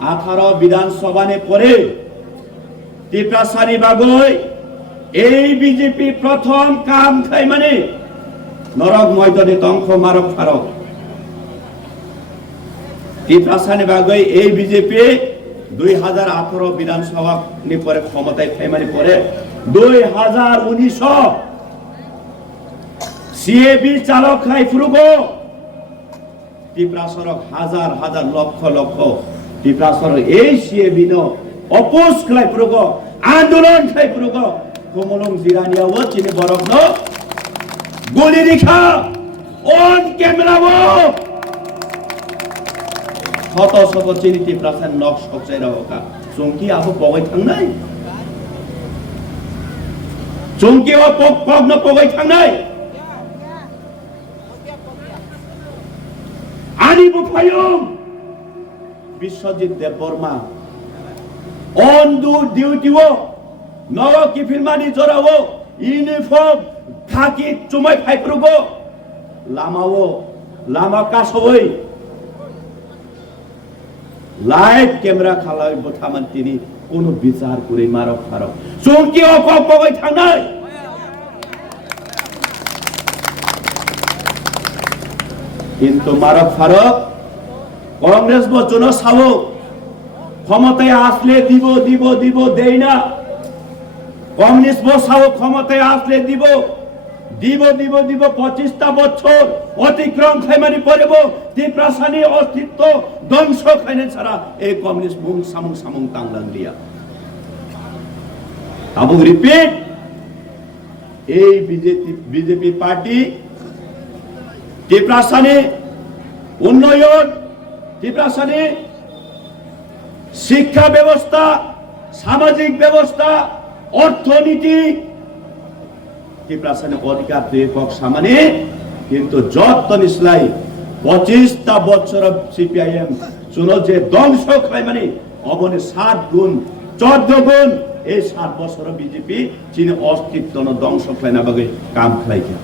18 বিধানসভা নে পরে টিপ্রাসানি বাগৈ এই বিজেপি প্রথম কাম খাই মানে নরক ময়দানে তংখ মারক ফারক টিপ্রাসানি বাগৈ এই বিজেপি 2018 বিধানসভা নি পরে ক্ষমতায় খাই মানে পরে 2019 সিএবি চালক খাই ফুরুগো টিপ্রাসরক হাজার হাজার লক্ষ লক্ষ টিপ্রাসরক এই সিএবি নো অপোজ খাই ফুরুগো আন্দোলন খাই ফুরুগো কমলং জিরানিয়াও চিনি বরক নো গুলি রিখা অন ক্যামেরাও শত শত চিনি টিপ্রাসান নক সকচাই রাওকা চংকি আবো পগাই থাंनाय চংকি ও পগ ন পগাই থাंनाय আনি বুফায়ুম বিশ্বজিৎ দেববর্মা অন দু ডিউটিও নগ কিফিলমানি জরাও ইউনিফর্ম খাকি চুমাই ফাইপ্রুগো লামাও লামা কাসবই লাইভ ক্যামেরা খালাই বথামান তিনি কোন বিচার করে মারক ফারক চংকি ও পগাই থাंनाय কিন্তু মারক ফারক কংগ্রেস বচন সাবো ক্ষমতায় আসলে দিব দিব দিব দেই না কমিউনিস্ট বসাবো ক্ষমতায় আসলে দিব দিব দিব দিব 25টা বছর অতিক্রম খাইমানি পড়ব টিপ্রাসানি অস্তিত্ব ধ্বংস খাইনে ছাড়া এই কমিউনিস্ট মুং সামুং সামুং তাংলাং দিয়া আবু রিপিট এই বিজেপি পার্টি টিপ্রাসানি উন্নয়ন টিপ্রাসানি শিক্ষা ব্যবস্থা সামাজিক ব্যবস্থা অর্থনীতি টিপ্রাসানি অধিকার দেবক সামানে কিন্তু যত নিসলাই 25টা বছর সিপিআইএম শুনো যে ধ্বংস খাই মানে অবনে 7 গুণ 14 গুণ এই 7 বছর বিজেপি চীন অস্তিত্ব ধ্বংস খাই না বাগে কাম খাইছে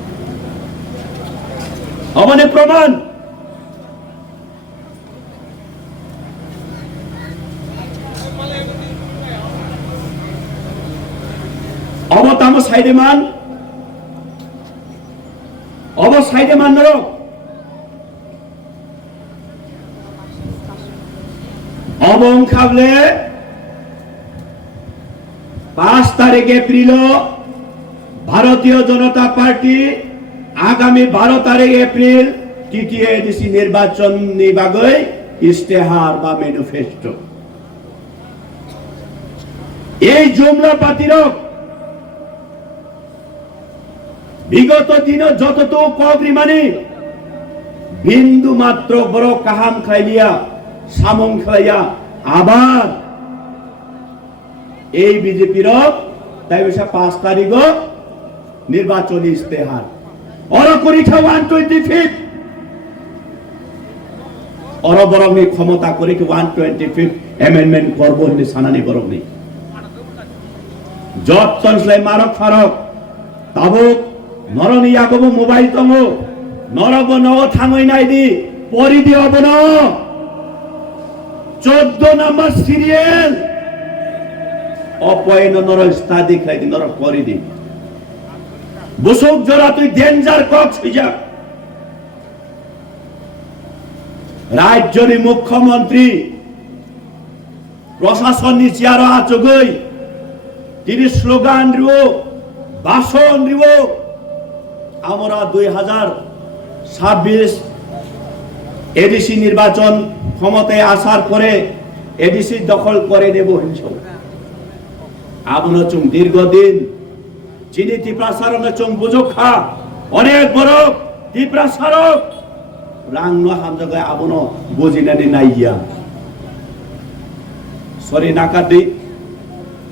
অবনে প্রমাণ অবতাম সাইডেমান নরক অবং খাবলে 5 তারিখ এপ্রিল ভারতীয় জনতা পার্টি আগামী 12 তারিখ এপ্রিল তৃতীয় এডিসি নির্বাচন নিবাগৈ ইস্তেহার বা ম্যানিফেস্টো এই জুমলা পাতিরক বিগত দিন যতটুকু কগ্রিমানি বিন্দু মাত্র বড় কাহাম খাইলিয়া সামং খাইয়া আবার এই বিজেপির তাই 5 তারিখ নির্বাচনী ইস্তেহার অরকরিখা 125 অরবরংনি ক্ষমতা করে কি 125 অ্যামেন্ডমেন্ট করব নি সানানি বরংনি যতনসলাই মারক ফারক তাবুক নরনি ইয়াগব মোবাইল তঙ্গ নরব নগ থাঙ্গই নাইদি পরিদি হবন 14 নম্বর সিরিয়াল অপয়ন নর স্তাদি খাইদি নর পরিদি বসুক জরা তুই ডেঞ্জার কক্স হইয়া রাজ্যের মুখ্যমন্ত্রী প্রশাসন চেয়ার আচগই তিনি স্লোগান দিব ভাষণ দিব আমরা 2026 এডিসি নির্বাচন ক্ষমতায় আসার পরে এডিসি দখল করে নেব হিংস আবন চুং দীর্ঘদিন যিনি টিপ্রাসারং চুং বুজখা অনেক বড় টিপ্রাসারক রাংন হামজাগায় আবন বুজিনানি নাইয়া সরি নাকাদি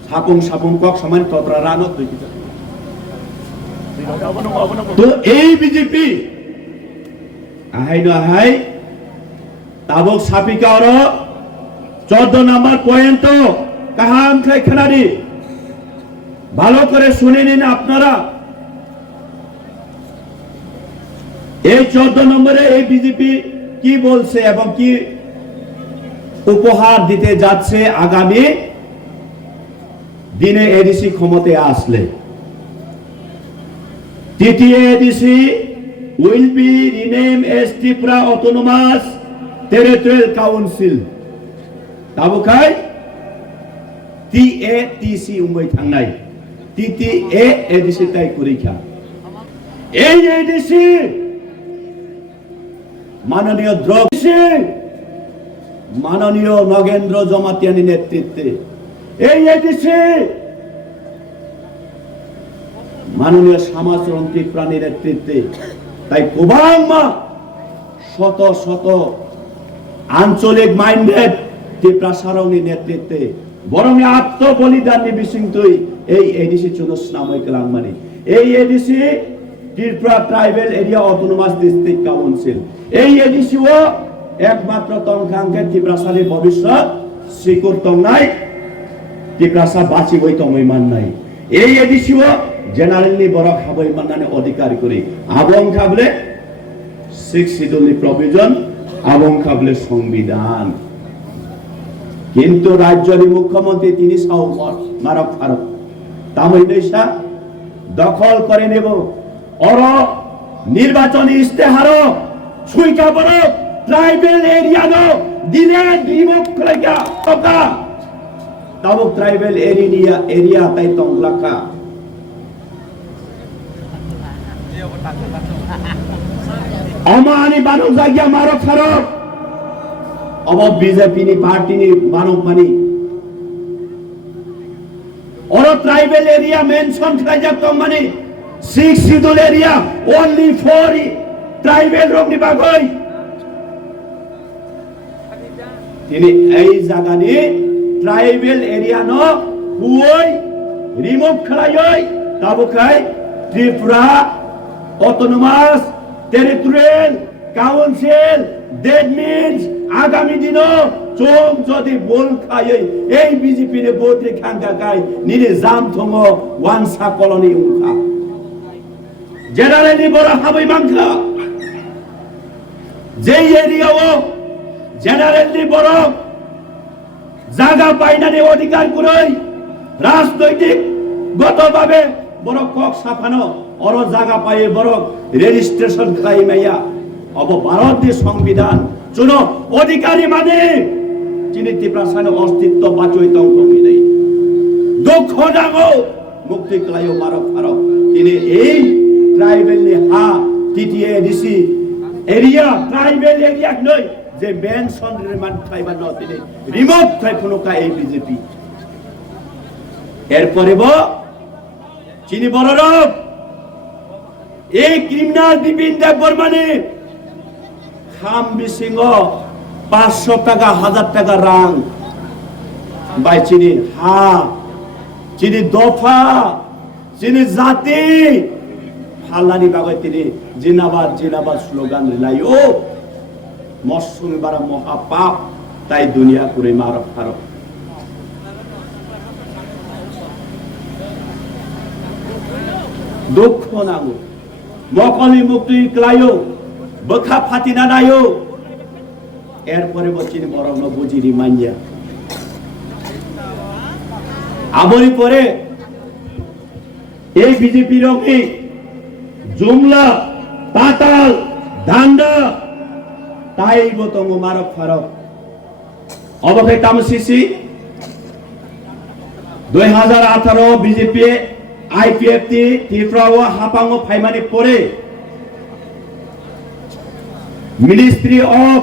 সাপুং সাপুং কক সমান তত্রা রানত দুইটা তো এই বিজেপি আহাই না হাই তাবক সাপিকা ওর 14 নম্বর পয়েন্ট কাহাম খাই খানারি ভালো করে শুনে নিন আপনারা এই 14 নম্বরে এই বিজেপি কি বলছে এবং কি উপহার দিতে যাচ্ছে আগামী দিনে এডিসি ক্ষমতায় আসলে। তৃতীয় ADC will be renamed as Tripura Autonomous Territorial Council. তাবুকাই TATC উম্বই থাংনাই TTA ADC তাই করিখা। এই এডিসি মাননীয় মাননীয় নগেন্দ্র জমাতিয়ানি নেতৃত্বে, এই এডিসি মাননীয় সমাজচরণ ত্রিপুরানির নেতৃত্বে, তাই কুবাংমা শত শত আঞ্চলিক মাইন্ডেড ত্রিপুরা সারংনি নেতৃত্বে বরং আত্মবলিদানী বিশিংতই এই এডিসি চুনস নামই কালাংমানি। এই ADC Tripura tribal area autonomous district council. এই এডিসিও একমাত্র তংখাংকে ত্রিপুরাসারের ভবিষ্যৎ সিকুর তংনাই ত্রিপুরাসা বাঁচি বই তমই মান নাই। এই এডিসিও জেনারেলি বড় খাবই মাননানে অধিকার করে আবং খাবলে 6 শিডিউল প্রভিজন আবং খাবলে সংবিধান। কিন্তু রাজ্যের মুখ্যমন্ত্রী তিনি সাউমর মারক ফারক তামই দেশা দখল করে নেব অর নির্বাচনী ইস্তেহার সুইকা বড় ট্রাইবেল এরিয়া নো দিনে ডিমক লাগা তকা তাবক ট্রাইবেল এরিয়া তাই তংলাকা অমানি বানক জায়গা মারক ফারক অব বিজেপি নি পার্টি নি বানক মানি অর ট্রাইবেল এরিয়া মেনশন খাইজা তো মানে 6 schedule area only for tribal রংনি বাগই তিনি এই জায়গা নি ট্রাইবেল এরিয়া ন হুই রিমুভ খাইই তাবুকাই Tripura autonomous territorial council that means আগামী দিনও চোখ যদি বল খায় এই বিজেপি রে ভোট খাঙ্কা গায় নিরে জাম থঙ্গ ওয়ানসা কলোনি উনখা জেনারেলি বড় হাবই মাংখা যেই এরিয়াও জেনারেলি বড় জায়গা পাইনানি অধিকার করেই রাজনৈতিক গতভাবে বড় কক সাফানো অর জায়গা পাই বড় রেজিস্ট্রেশন খাই মাইয়া অব ভারতের সংবিধান চুনো অধিকারী মানে যিনি ত্রিপুরাসানের অস্তিত্ব বাঁচই তঙ্কমি নেই দুঃখ ডাঙো মুক্তি ক্লায়ও মারক ফারক তিনি এই ট্রাইবেল হা TTA ADC area tribal area নয় যে মেনশন রিমান্ড খাইবা ন তিনি রিমোভ খাই কোনকা এই বিজেপি এরপরে চিনি বড় রব এই ক্রিমিনাল বিপিন দেব বর্মানে খাম বিসিংহ 500 টাকা 1000 টাকা রাং বাই চিনি হা চিনি দফা চিনি জাতি ফালানি বাগৈ তিনি জিনাবাদ জিনাবাদ স্লোগান লাইও মৌসুমি বারা মহাপাপ তাই দুনিয়া করে মারক ফারক দুঃখ নাগো মকলি মুক্তি ক্লায়ো বখা ফাতিনা নায়ো এরপরে বচিনি বরং বুঝিনি মাইয়া আমরি পরে এই বিজেপি রঙে জুমলা পাতাল দান্ডা তাই বতঙ্গ মারক ফারক অবকে তামসিসি 2018 বিজেপি আইপিএফটি ত্রিপুরা ও হাপাঙ্গ ফাইমানি পরে মিনিস্ট্রি অফ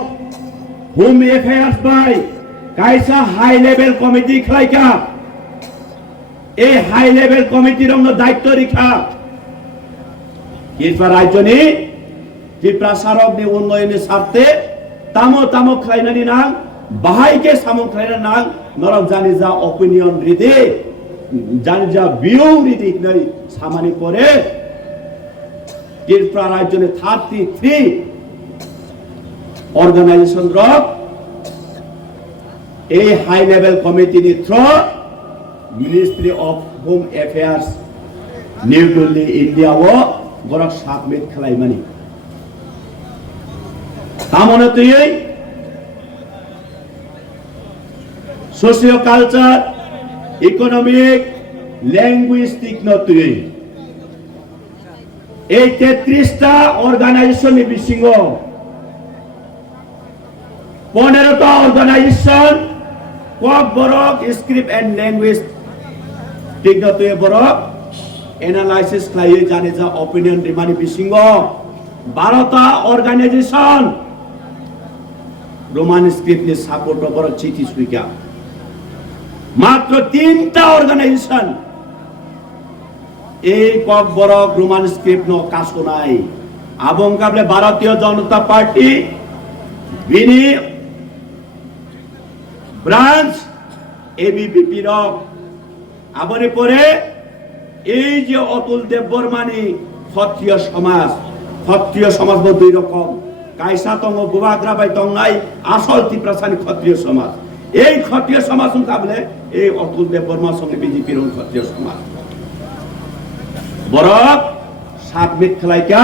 হোম অ্যাফেয়ার্স বাই কাইসা হাই লেভেল কমিটি খাইকা এই হাই লেভেল কমিটির দায়িত্ব রেখা ত্রিপুরা রাজ্যনি ত্রিপুরা সারকনি উন্নয়নের স্বার্থে তামো তামো খাইনানি নাং বাহাইকে সামো খাইনা নাং নরক জানি যা অপিনিয়ন রীতি জানি যা ভিউ রীতি নাই সামানি করে ত্রিপুরা রাজ্যনি 33 অর্গানাইজেশন রক এই হাই লেভেল কমিটি নি through ministry of home affairs new Delhi India ও বরক সাবমিট খালাইমানি তামনে তুই সোশিও কালচার, ইকোনমিক, ল্যাঙ্গুইস্টিক নতুন এই 33টা অর্গানাইজেশন বিশৃঙ্গ 15টা organisation Kokborok script and language ঠিক নতুন বরক এনালাইসিস খাইয়ে জানে যা অপিনিয়ন রিমানি বিশৃঙ্গ 12টা organisation Roman script support Borok চিঠি সুইকা মাত্র 3টা অর্গানাইজেশন এই কক বরক রোমান স্ক্রিপ্ট ন কাছো নাই আবং কাবলে ভারতীয় জনতা পার্টি বিনি ব্রাঞ্চ এবিপিপি র আবরে পরে এই যে অতুল দেববর্মানি ক্ষত্রিয় সমাজ দুই রকম কাইসা তঙ্গ বুবাগ্রাবাই তঙ্গাই আসল ত্রিপ্রাসানি ক্ষত্রিয় সমাজ এই ক্ষত্রিয় সমাজ কাবলে এই অতুল দেববর্মার সঙ্গে বিজেপির ক্ষত্রিয় সমাজ বরক সাবমিট খেলাইকা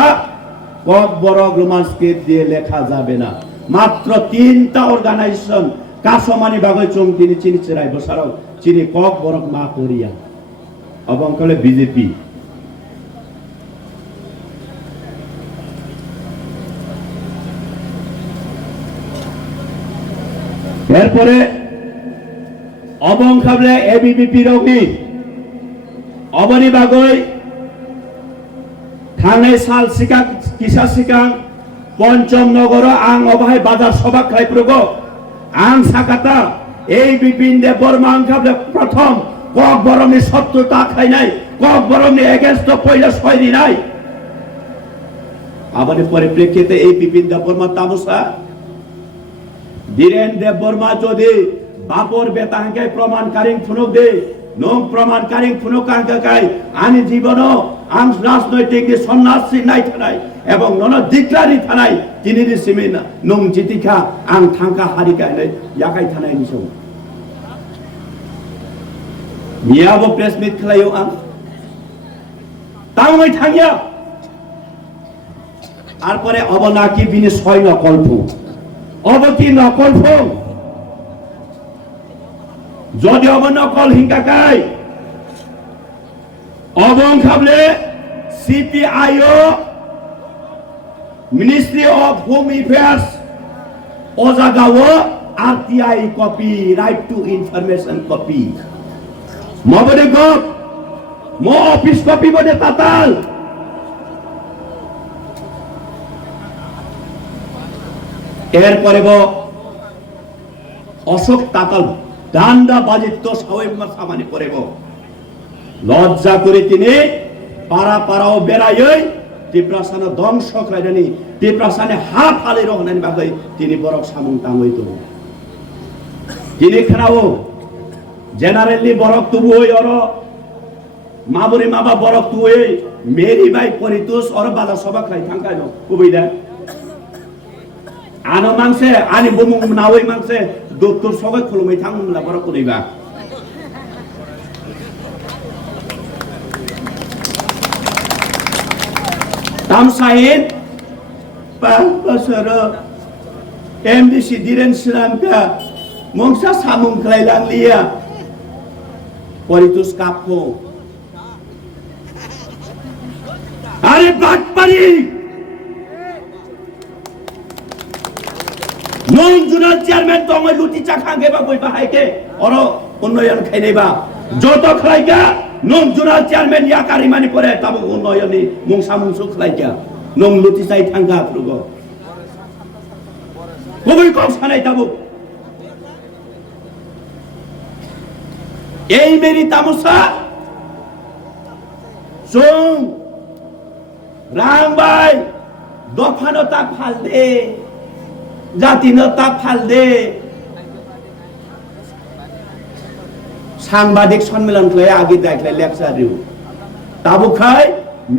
কক বরক রোমান স্ক্রিপ্ট দিয়ে লেখা যাবে না মাত্র 3টা অর্গানাইজেশন কাসমানি বাগৈ চং তিনি চিনি চিরাই বসারও চিনি কক বরক মা করিয়া এবং কলে বিজেপি এরপরে অবং খাবলে এবিপিপি রবি অবনি বাগৈ থানে সাল শিকা কিসা শিকাং পঞ্চম নগর আং অবাহাই বাজার সভা খাই প্রগ আং সাকাতা এই বিপিন দেব বর্মা আং খাবলে প্রথম কক বরমনি শত্রুতা খাই নাই কক বরমনি এগেন্স্ট পয়লা শয়রি নাই আমাদের পরিপ্রেক্ষিতে এই বিপিন দেব বর্মা তামসা ধীরেন দেব বর্মা যদি বাপর বেতাঙ্কে প্রমাণ কারিং ফুনুক দে নং প্রমাণ কারিং ফুনুক আঙ্কাকাই আনি জীবন আং রাজনৈতিক সন্ন্যাসী নাই থানায় এবং নন ডিক্লারি থানায় তিনি সিমি নং জিতিখা আং থাঙ্কা হারিকা ইয়াকাই থানায় নিছ মিয়াবো প্রেস মিট খেলাইও আং তাও থাঙ্গিয়া তারপরে অবনাকি বিনি 6 নকল্প অবকি নকল্প যদি অবনকল হিংকাকাই অবং খাবলে CPIO ministry of home affairs ওজাগাও RTI copy right to information copy মবরে গপ মো অফিস কপি বনে তাতাল এরপরে অশোক তাতাল ডান্ডা বাজিত সামানি পরেব লজ্জা করে তিনি পাড়া পাড়াও বেড়াই ত্রিপ্রাসান ধ্বংস খাইনি ত্রিপ্রাসানে হাফ আলি রহনানি বাগৈ তিনি বরক সামুং তাঙ্গই তো তিনি খেরাও জেনারেলি বরক তুবু হই অর মাবরি মাবা বরক তু হই মেরি বাই পরিতুস অর বালা সভা খাই থাঙ্কাই ন কুবইদা আনো মাংসে আনি বমুং নাওই মাংসে দত্তর সবাই খুলুমাই থাঙ্গুলা বরক করিবা তামসাইন পাসর এমডিসি দিরেন সিরামকা মংসা সামুং খাইলাং লিয়া পরিতুস কাপকো আরে বাটপারি নং জুনাল চেয়ারম্যান তো আমি লুটি চা খাঙ্গে বা বই বাহাইকে অর উন্নয়ন খাইনেবা যত খাইকা নং জুনাল চেয়ারম্যান ইয়া কারিমানি পরে তাবো উন্নয়নি মংসা মংসু খাইকা নং লুটি চাই থাঙ্গা প্রগ কবই কম সানাই তাবো এই মেরি তামসা চং রাংবাই দফানো তা ফাল দে জাতিনো তা ফাল দে সাংবাদিক সম্মেলন করে আগে দেখলে লেকচার দিও তাবু খাই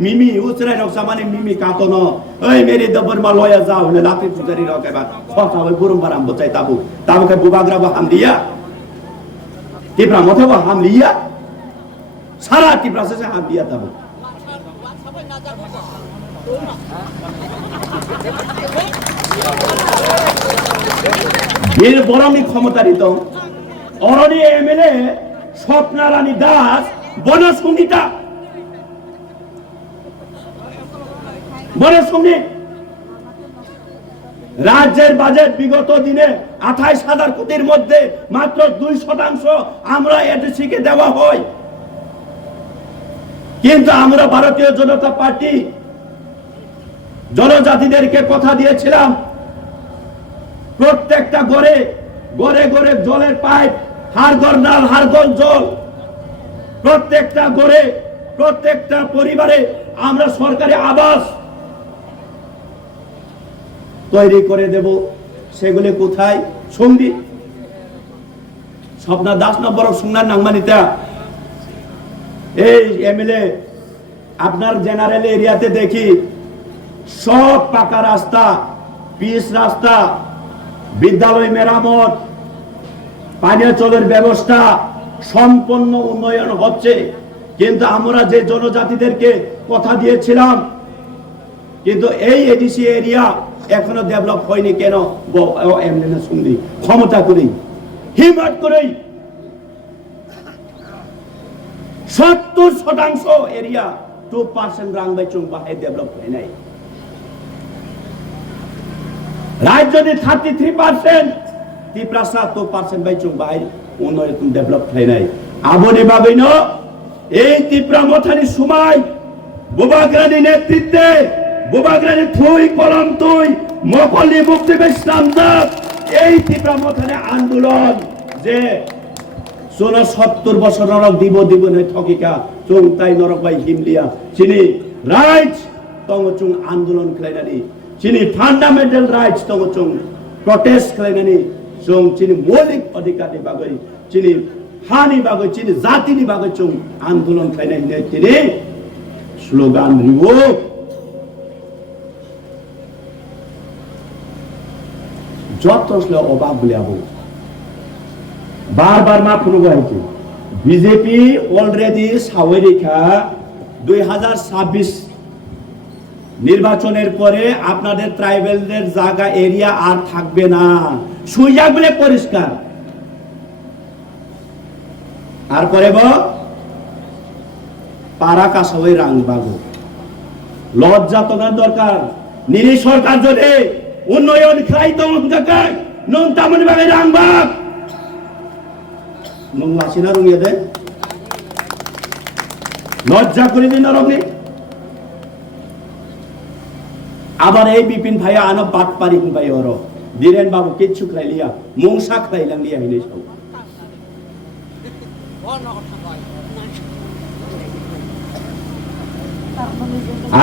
মিমি উচরাই রকসা মানে মিমি কাতনো ওই মেরি দবরমা লয়া যাও হলে লাতি ফুজারি রকেবা কথা ওই গুরুম বারাম বচাই তাবু তাবু খাই বুবাগ্রা বা হাম দিয়া টিপরা মতো বা হাম লিয়া সারা টিপরা সে হাম দিয়া তাবু বীর বরমি ক্ষমতারিত অরণি এমএলএ স্বপ্না রানী দাস বনসংগীতা বনসংগীত রাজ্যের বাজেট বিগত দিনে 28,000 কোটির মধ্যে মাত্র 2% আমরা এডিসি কে দেওয়া হয়। কিন্তু আমরা ভারতীয় জনতা পার্টি জনজাতিদেরকে কথা দিয়েছিলাম প্রত্যেকটা ঘরে ঘরে ঘরে জলের পাইপ, হাড়গড় নাল হাড়গড় জল, প্রত্যেকটা ঘরে প্রত্যেকটা পরিবারে আমরা সরকারি আবাস তৈরি করে দেব। সেগুলি কোথায়? সঙ্গী স্বপ্না দাস নম্বর সংজ্ঞার নাংমানিতা এই এমএলএ আপনার জেনারেল এরিয়াতে দেখি সব পাকা রাস্তা, পিচ রাস্তা, বিদ্যালয় মেরামত, পানীয় জলের ব্যবস্থা সম্পূর্ণ উন্নয়ন হচ্ছে। কিন্তু আমরা যে জনজাতিদেরকে কথা দিয়েছিলাম, কিন্তু এই এডিসি এরিয়া এখনো ডেভেলপ হয়নি। কেন? এমএলএ সঙ্গে ক্ষমতা করেই হিম্মত করেই 70% এরিয়া 2% রাংবাইচুং বাহাই ডেভেলপ হয় নাই। রাজ্য যদি 33% ত্রিপ্রাসা 2% বাইচুং বাহাই উন্নয়ন ডেভেলপ হয় নাই। আবনি বাগৈন এই ত্রিপুরা মথানি সময় বুবাগ্রানি নেতৃত্বে বুবাগ্রানি থুই কলম তুই মকলি মুক্তি ইসলাম দাস এই ত্রিপুরা মথানি আন্দোলন যে 70 বছর নরক দিব দিব নয় ঠকিকা চুং তাই নরক বাই হিমলিয়া চিনি রাইটস তংচুং আন্দোলন খাইনানি চিনি ফান্ডামেন্টাল রাইটস তংচুং প্রটেস্ট খাইনানি চুং চিনি মৌলিক অধিকারনি বাগৈ চিনি হানি বাগৈ চিনি জাতিনি বাগৈ চুং আন্দোলন খাইনানি তিনি স্লোগান রিবো যত আসলে অভাব বলে আবু বারবার মা ফুরুগো হয়েছে। বিজেপি অলরেডি সাওয়ারিখা 2026 নির্বাচনের পরে আপনাদের ট্রাইবেলদের জায়গা এরিয়া আর থাকবে না, সুইয়া বলে পরিষ্কার। তারপরে পারা কাসাওই রাংবাগো লজ্জা তোমার দরকার। নিরি সরকার যদি উন্নয়ন খাই তমন জায়গায় নন তামন বাগে রাংবাগ নং লাসিনা রুঙিয়ে দে লজ্জা করে দিন রঙে। আবার এই বিপিন ভাইয়া আনো বাট পারি ভাই ওর বীরেন বাবু কিচ্ছু খাইলিয়া মংসা খাইলাম লিয়া হিনে সব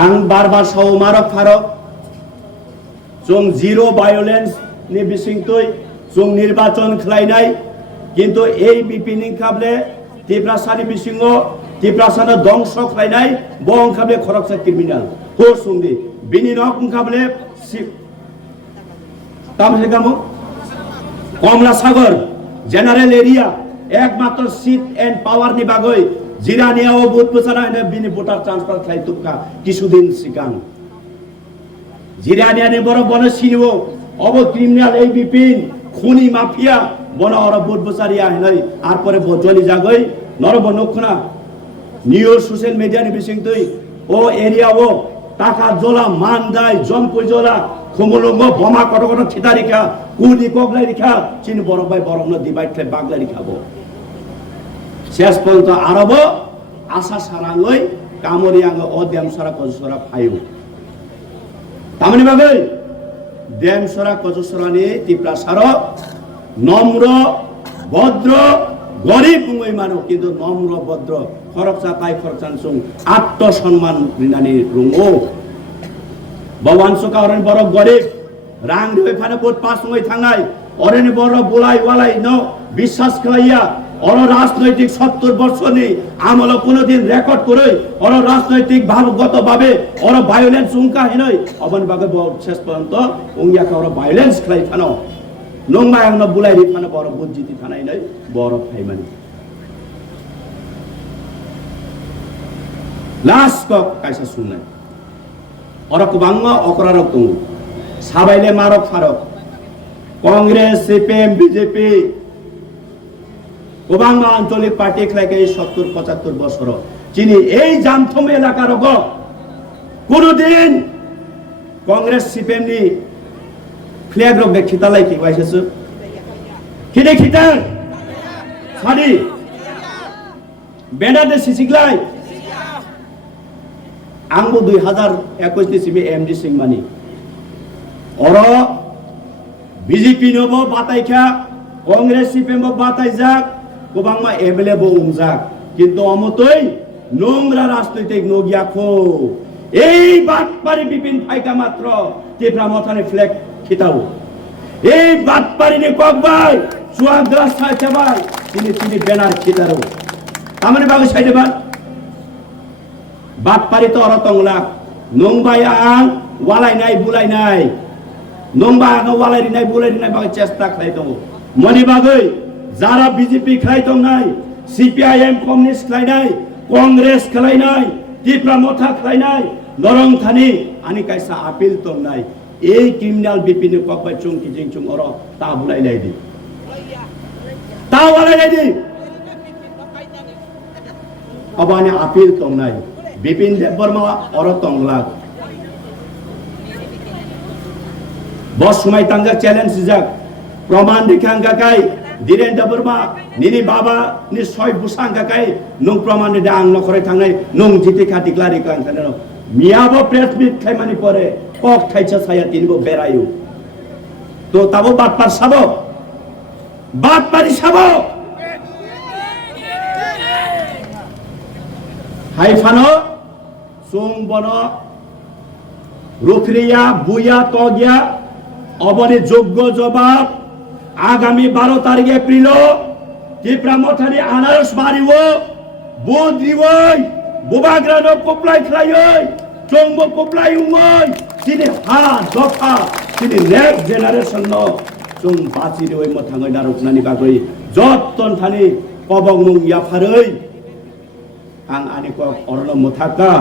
আং বারবার সৌমারক ফারক जों জিরো ভায়োলেন্স নি বিসিং তুই जों নির্বাচন খাইনাই। কিন্তু এই বিপিনি খাবলে ত্রিপ্রাসানি বিসিং ত্রিপ্রাসানা ধ্বংস খাইনাই বং খাবলে খরকসা ক্রিমিনাল হো সুংদি বিনি রক খাবলে তামসে গামু কমলা সাগর জেনারেল এরিয়া একমাত্র সিট এন্ড পাওয়ার নি বাগৈ জিরানিয়া ও বুত বছরা বিনি ভোটার ট্রান্সফার খাই তুকা কিছুদিন সিগাং জিরানিয়া নে বড় বন সিনিব অব ক্রিমিনাল এই বিপিন খুনি মাফিয়া বন অর বুত বছরিয়া হলাই আর পরে বজলি জাগৈ নরব নখনা নিউ সোশ্যাল মিডিয়া নি বিসিং তুই ও এরিয়া ও টাকা জলা মান দাই জমপুই জলা খুমলঙ্গ বোমা কত কত ছিটারিখা কুনি কগলাই রিখা চিন বড় ভাই বড় ন ডিভাইড খাই বাগলাই খাবো শেষ পর্যন্ত আরব আশা সারাঙ্গই কামরিয়াঙ্গ অদ্যাম সরা কজসরা ফাইও তামনি বাগৈ দেম সরা কজসরানি ত্রিপুরা সার নম্র ভদ্র গরিব মুই মানো কিন্তু নম্র ভদ্র খরচা পাই খরচান সুং আত্মসম্মান রিনানি রুঙো ভগবান সকা অরেন বড় গরিব রাং রে ফানে বহুত পাস মই থাঙ্গাই অরেন বড় বুলাই ওয়ালাই ন বিশ্বাস খাইয়া অর রাজনৈতিক 70 বর্ষ নি আমল কোনদিন রেকর্ড করে অর রাজনৈতিক ভাবগত ভাবে অর ভায়োলেন্স উঙ্কা হিনই অবন বাগে শেষ পর্যন্ত উঙ্গিয়া কা অর ভায়োলেন্স খাই ফানো নংমা আং ন বুলাই রি ফানে বড় বুজিতি ফানাই নাই বড় ফাইমানি লাস্ট কক কাইসা শুননাই অরক বাংলা অকরারক দङ সাবাইলে মারক ফারক কংগ্রেস সিপিএম বিজেপি কোবাংমা আঞ্চলিক পার্টি খেলাকে 70-75 বছর যিনি এই জামথম এলাকার কোনদিন কংগ্রেস সিপিএম নি ফ্ল্যাগ রক খিতালাই কি বাইছেছো কিনে খিতার সারি বেনার দে সিসিগলাই आंबो 2021 निसिम एमडी सिंह मानी और बीजेपी नबो बाताइखा कांग्रेस सीपीएम बाताइजाक गोबांमा एमएलए बो उमजाक किन्तु अमतै नोंग्रा राजनैतिक नगियाखौ এই বাটপারি বিপিন ফাইকা মাত্র তীব্রা মথানে ফ্ল্যাগ খিতাও এই বাটপারি নে ককবাই সুয়াগ্রা সাইতেবাই তিনি ব্যানার খিতারো আমনে বাগে সাইদেবান বাটপারি তো অরতংলা নংবাই আং ওয়ালাইনাই বুলাইনাই নংবাই আং ওয়ালাইনাই বুলাইনাই বাগে চেষ্টা খাইতো মনি বাগে যারা বিজেপি খাইতো নাই সিপিআইএম কমিউনিস্ট খাইনাই কংগ্রেস খাইনাই তীব্রা মথা খাইনাই নরংথানি আনি কাইসা আপিল তো নাই এই ক্রিমিনাল বিপিন ককবাই চুংকি জিংচুং অর তা বুলাইলাই দি তা ওয়ালাইলাই দি अबाने अपील तंगनाय बिपिन देबबर्मा और तंगला बस समय तंगा चैलेंज जाक प्रमाण दिखांगा काय धीरेन्द्र बर्मा निनि बाबा नि सय बुसांगा काय नं प्रमाण दे आं नखरे थांनाय नं जिति खाति क्लारि कां थानो मियाबो प्रेस मिट खायमानि परे कक थाइसा साया तिनिबो बेरायो तो ताबो बातपार साबो बातपारी साबो हाइफानो सोंबनो रुखरिया बुया तगिया अबने যোগ্য জবাব आगामी 12 तारीख एप्रिल তীব্রা মথানি আনারস মারিও বুদ্রিবই বুবাগ্রানো কোপলাই খাইই চংব কোপলাই উমই তিনি হা দফা তিনি নেক্সট জেনারেশন ন চং বাচিরে ওই মথাঙ্গই নারকনানি বাগৈ যতন থানি পবং মুং ইয়াফাरै आं आनिको अरल मुथाका